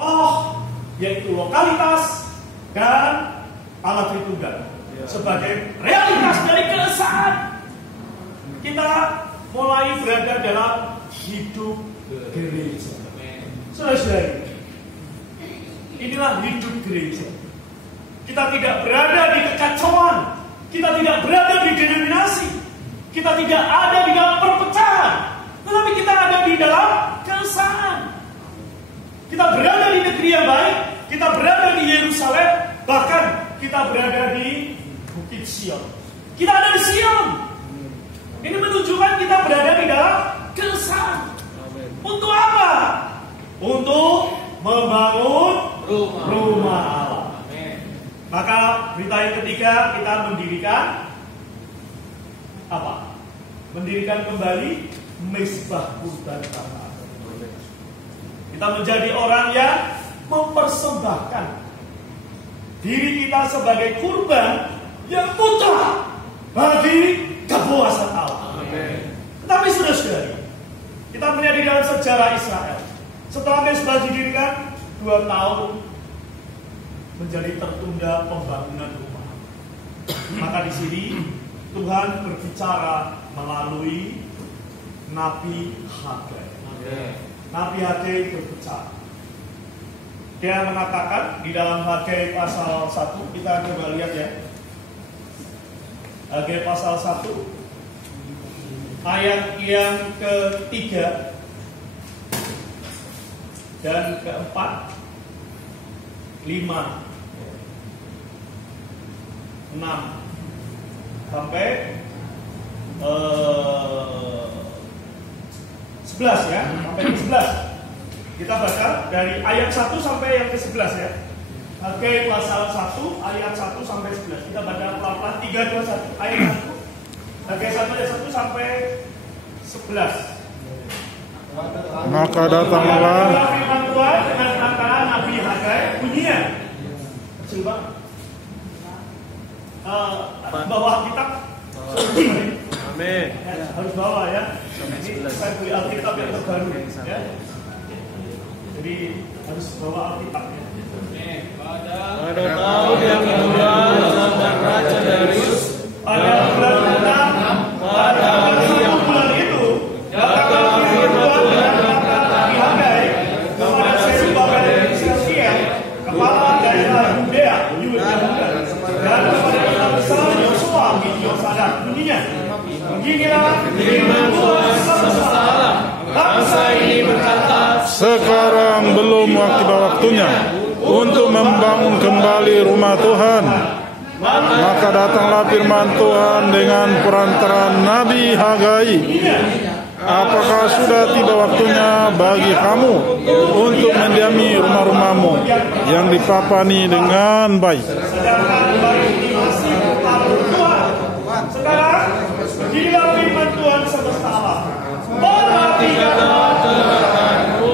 Oh, yaitu lokalitas dan Allah Tritunggal sebagai realitas dari keesaan. Kita mulai berada dalam hidup gereja. Saudara-saudari, inilah hidup gereja. Kita tidak berada di kekacauan, kita tidak berada di denominasi, kita tidak ada di dalam perpecahan, tetapi kita ada di dalam keesaan. Kita berada di negeri yang baik, kita berada di Yerusalem, bahkan kita berada di Bukit Sion. Kita ada di Sion. Ini menunjukkan kita berada di dalam keesaan. Untuk apa? Untuk membangun rumah Allah. Maka berita yang ketiga, kita mendirikan apa? Mendirikan kembali mezbah kurban Allah. Kita menjadi orang yang mempersembahkan diri kita sebagai kurban yang mutlak bagi kepuasan Allah. Tetapi saudara-saudari, kita melihat di dalam sejarah Israel, setelah mezbah didirikan 2 tahun menjadi tertunda pembangunan rumah. Maka di sini Tuhan berbicara melalui Nabi Hagai. Nabi Hagai berbicara. Dia mengatakan di dalam Hagai pasal 1, kita coba lihat ya. Hagai pasal 1 ayat yang ketiga dan keempat, 5, 6 sampai 11 ya, sampai ke 11. Kita baca dari ayat 1 sampai yang ke 11 ya. Hagai pasal 1 ayat 1 sampai 11. Kita baca pelan-pelan 3, 2, 1 ayat 1. Hagai 1 ayat 1 sampai 11. Maka datanglah firman Tuhan dengan perkataan Nabi Hagai, bunyinya kecil banget. Bawa Alkitab. Amin. Harus bawa ya. Ini saya beli Alkitab yang terbaru ya. Jadi harus bawa Alkitab ya. Pada tahun yang kedua zaman Raja Darius, Pada bulan ke-6, pada bulan itu, datanglah firman Tuhan Nabi Hagai kepada Zerubabel bin Shealtiel, kepala daerah Yudea, dan kepada kita besar Yosua bin Yosadak. Bunyinya, beginilah firman Tuhan semesta alam. Bangsa ini berkata, sekarang belum waktunya untuk membangun kembali rumah Tuhan. Maka datanglah firman Tuhan dengan perantaraan Nabi Hagai. Apakah sudah tiba waktunya bagi kamu untuk mendiami rumah-rumahmu yang dipapani dengan baik? sedangkan baik ini masih bertaruh Tuhan. Sekarang beginilah firman Tuhan semesta alam. Perhatikanlah Tuhanku,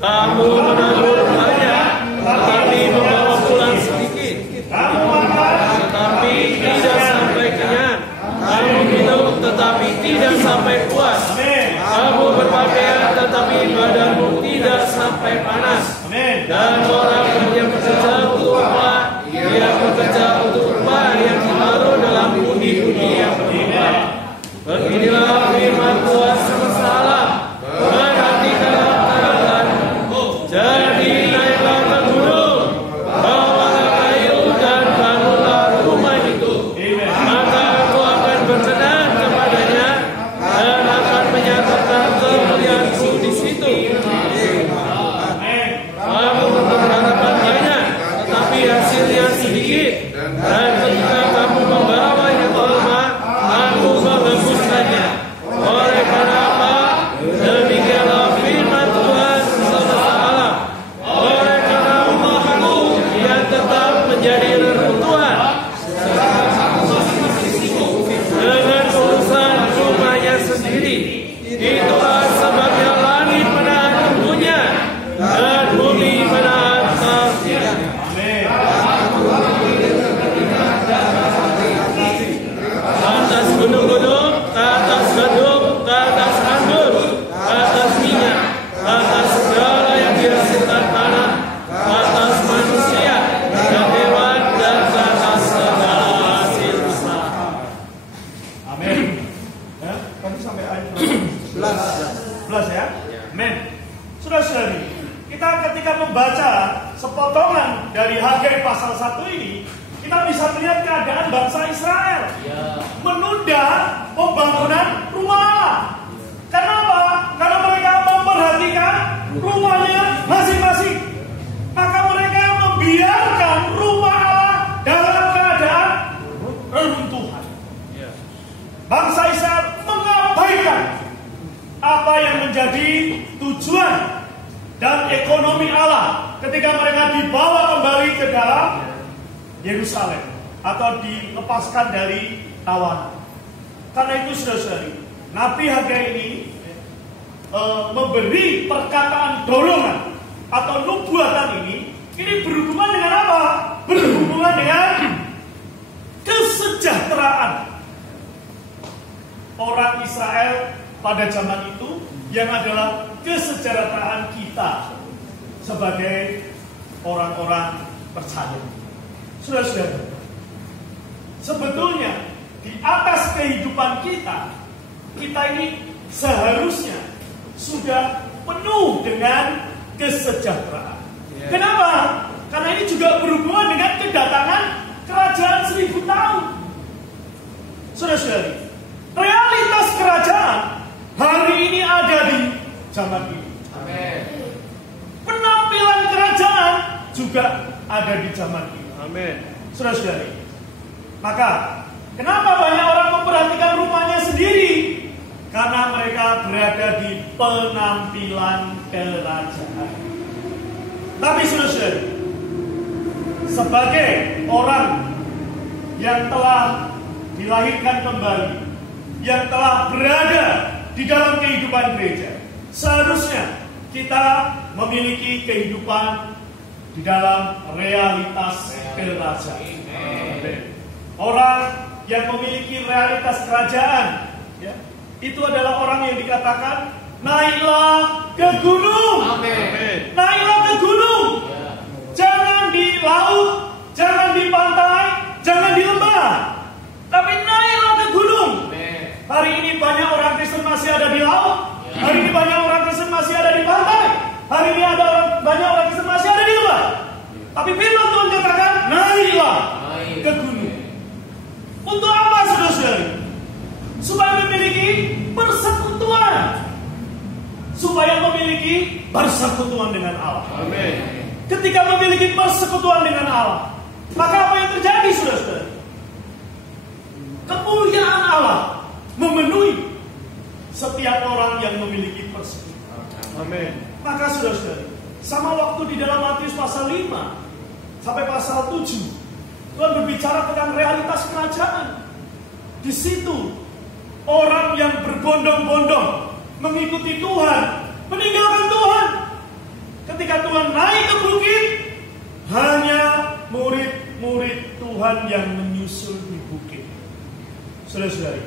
kamu menabur banyak, tetapi membawa pulang sedikit. kamu makan, Tetapi tidak sampai kenyang. Kamu minum, tetapi tidak sampai puas. amin, Kamu berpakaian, tetapi badanmu tidak sampai panas. amin. Dan orang yang bekerja untuk upah, dia bekerja untuk upah yang ditaruh dalam budi-budi yang berlimpah. Beginilah firman Tuhan semesta alam. Perhatikanlah katakan, jadi naiklah ke gunung, bawalah kayu dan bangunlah rumah itu. Maka aku akan berkenan kepadanya dan akan menyatakan kemuliaanku di situ. Kamu memperhatikan ketika membaca sepotongan dari Hagai pasal 1 ini, kita bisa melihat keadaan bangsa Israel menunda pembangunan rumah Allah. Kenapa? Karena mereka memperhatikan rumahnya masing-masing. Maka mereka membiarkan rumah Allah dalam keadaan reruntuhan. Bangsa Israel mengabaikan apa yang menjadi tujuan dan ekonomi Allah ketika mereka dibawa kembali ke dalam Yerusalem atau dilepaskan dari tawanan. Karena itu saudara-saudari, Nabi Hagai ini memberi perkataan dorongan atau nubuatan ini berhubungan dengan apa? Berhubungan dengan kesejahteraan orang Israel pada zaman itu, yang adalah kesejahteraan kita sebagai orang-orang percaya. Saudara-saudara, sebetulnya di atas kehidupan kita ini seharusnya sudah penuh dengan kesejahteraan. Kenapa? Karena ini juga berhubungan dengan kedatangan kerajaan 1000 tahun. Saudara-saudari, realitas kerajaan hari ini ada di zaman ini. Amin. Penampilan kerajaan juga ada di zaman ini. Amin. Saudara-saudari, maka kenapa banyak orang memperhatikan rumahnya sendiri? Karena mereka berada di penampilan kerajaan. Tapi saudara-saudari, sebagai orang yang telah dilahirkan kembali, yang telah berada di dalam kehidupan gereja, seharusnya kita memiliki kehidupan di dalam realitas kerajaan. Orang yang memiliki realitas kerajaan, itu adalah orang yang dikatakan naiklah ke gunung. Naiklah ke gunung. Jangan di laut, jangan di pantai, jangan di lembah, tapi naiklah ke gunung. Hari ini banyak orang Kristen masih ada di laut. Hari ini banyak orang Kristen masih ada di pantai. Hari ini banyak orang Kristen masih ada di lembah. Tapi firman Tuhan katakan naiklah ke gunung. Untuk apa, saudara-saudari? Supaya memiliki persekutuan. Supaya memiliki persekutuan dengan Allah. Amin. Ketika memiliki persekutuan dengan Allah, maka apa yang terjadi, saudara-saudari? Kemuliaan Allah memenuhi setiap orang yang memiliki persekutuan. Amin. Maka saudara-saudari, sama waktu di dalam Matius pasal 5 sampai pasal 7, Tuhan berbicara tentang realitas kerajaan. Di situ orang yang berbondong-bondong mengikuti Tuhan meninggalkan Tuhan. Ketika Tuhan naik ke bukit, hanya murid-murid Tuhan yang menyusul di bukit. Saudara-saudari,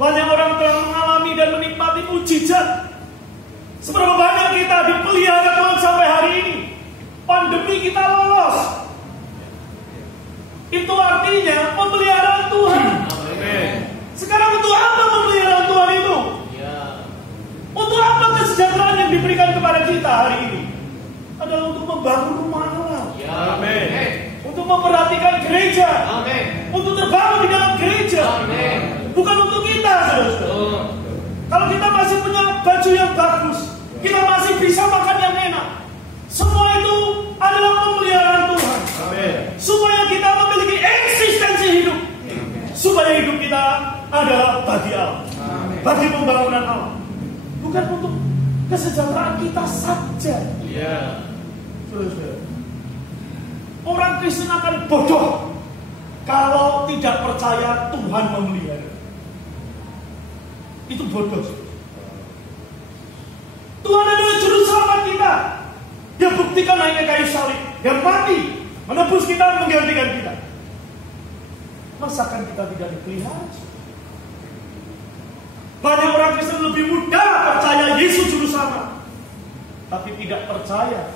banyak orang telah mengalami dan menikmati mujizat. Seberapa banyak kita dipelihara Tuhan sampai hari ini. Pandemi kita lolos. Itu artinya pemeliharaan Tuhan. Amin. Sekarang untuk apa pemeliharaan Tuhan itu? Untuk apa kesejahteraan yang diberikan kepada kita hari ini? Adalah untuk membangun rumah Allah. Amin. Untuk memperhatikan gereja. Amin. Untuk terbangun di dalam gereja. Amin. Bukan untuk kita, saudara. Kalau kita masih punya baju yang bagus, kita masih bisa makan yang enak, semua itu adalah pemeliharaan Tuhan. Amin. Supaya kita memiliki eksistensi hidup. Supaya hidup kita adalah bagi Allah. Amin. Bagi pembangunan Allah. Bukan untuk kesejahteraan kita saja. Saudara-saudara, orang Kristen akan bodoh kalau tidak percaya Tuhan memelihara. Itu bodoh. Tuhan adalah juru selamat kita. Dia buktikan naiknya kayu salib. Dia mati menebus kita, menggantikan kita. Masakan kita tidak dipelihara? Banyak orang Kristen lebih mudah percaya Yesus juru selamat, tapi tidak percaya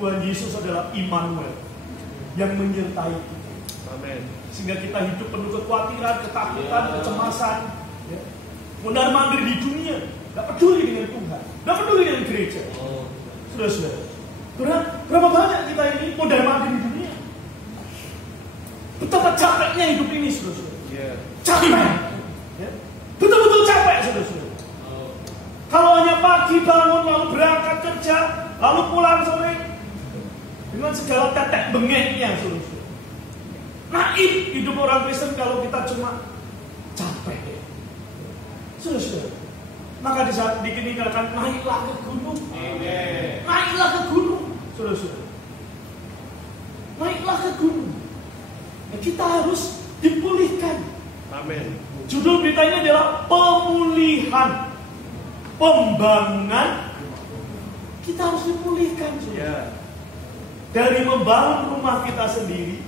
Tuhan Yesus adalah Immanuel yang menyertai kita. Amin. Sehingga kita hidup penuh kekhawatiran, ketakutan, kecemasan, mondar-mandir di dunia, tidak peduli dengan Tuhan, tidak peduli dengan gereja. Saudara-saudara, Berapa banyak kita ini mondar-mandir di dunia? Betapa capeknya hidup ini, saudara-saudara. Capek. Ya. Betul-betul capek, saudara-saudara. Kalau hanya pagi bangun, lalu berangkat kerja, lalu pulang sore, dengan segala tetek bengeknya, saudara-saudara. Naif hidup orang Kristen kalau kita cuma capek. Saudara-saudara. Maka di saat dikeninggalkan, naiklah ke gunung. Naiklah ke gunung, saudara-saudara. Naiklah ke gunung. Kita harus dipulihkan. Amin. Judul berita ini adalah pemulihan, pembangunan. Kita harus dipulihkan, saudara. Dari membangun rumah kita sendiri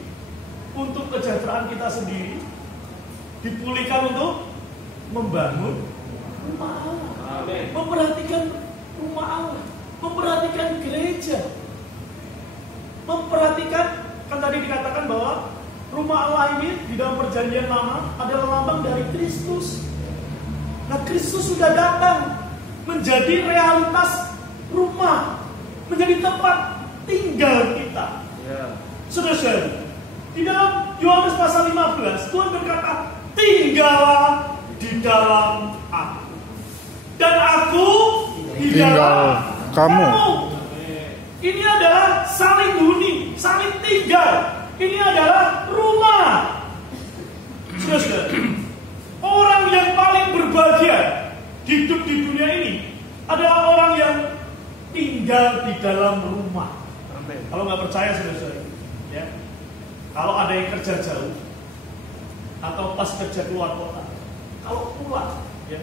untuk kesejahteraan kita sendiri, dipulihkan untuk membangun rumah Allah. Amin. Memperhatikan rumah Allah, memperhatikan gereja, memperhatikan, kan tadi dikatakan bahwa rumah Allah ini di dalam perjanjian lama adalah lambang dari Kristus. Nah, Kristus sudah datang menjadi realitas rumah, menjadi tempat tinggal kita. Saudara-saudara, di dalam Yohanes pasal 15 Tuhan berkata, tinggallah di dalam aku dan aku di dalam kamu. Ini adalah saling huni, saling tinggal. Ini adalah rumah. Saudara, orang yang paling berbahagia hidup di dunia ini adalah orang yang tinggal di dalam rumah. Amin. Kalau nggak percaya, saudara, ya, kalau ada yang kerja jauh atau pas kerja keluar kota, kalau pulang, ya,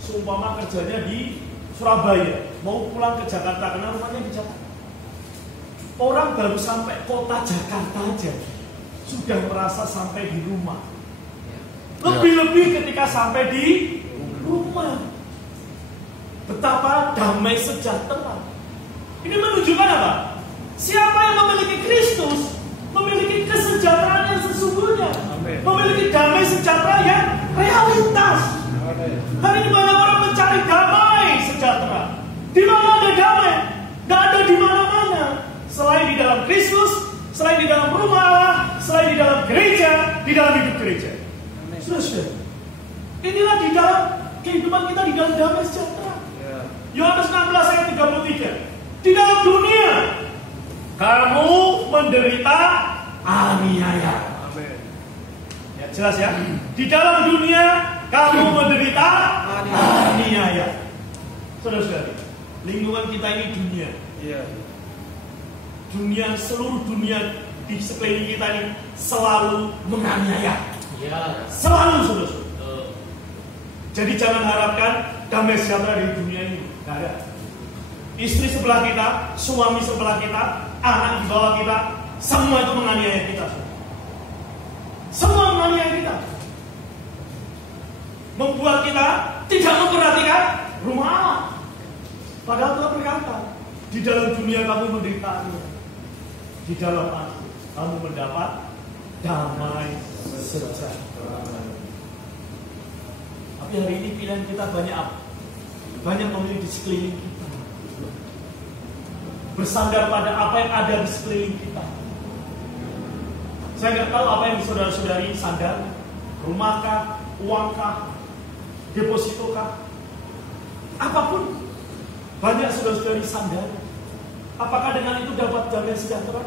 seumpama kerjanya di Surabaya, mau pulang ke Jakarta karena rumahnya di Jakarta. Orang baru sampai kota Jakarta aja sudah merasa sampai di rumah. Lebih-lebih ketika sampai di rumah. Betapa damai sejahtera. Ini menunjukkan apa? Siapa yang memiliki Kristus memiliki kesejahteraan yang sesungguhnya. Amin. Memiliki damai sejahtera yang realitas. Hari ini banyak orang mencari damai sejahtera. Di mana ada damai? Tidak ada di mana-mana. Selain di dalam Kristus, selain di dalam rumah Allah, selain di dalam gereja, di dalam hidup gereja. Saudara, inilah di dalam kehidupan kita di dalam damai sejahtera. Yohanes 16 ayat 33. Di dalam dunia kamu menderita aniaya. Amin. Ya, jelas ya. Di dalam dunia kamu menderita aniaya. Saudara-saudara, lingkungan kita ini dunia. Dunia, seluruh dunia di sekeliling kita ini selalu menganiaya. Selalu, saudara. Jadi jangan harapkan damai sejahtera di dunia ini. Tidak ada. Istri sebelah kita, suami sebelah kita, anak di bawah kita, semua itu menganiaya kita. Semua menganiaya kita. Membuat kita tidak memperhatikan rumah Allah. Padahal Tuhan berkata, di dalam dunia kamu menderita, di dalam aku kamu mendapat damai sejahtera. Tapi hari ini pilihan kita banyak apa? Banyak memilih di sekeliling kita. Bersandar pada apa yang ada di sekeliling kita. Saya nggak tahu apa yang saudara-saudari sandar. Rumahkah, uangkah, depositokah, apapun. Banyak saudara-saudari sandar. Apakah dengan itu dapat damai sejahtera?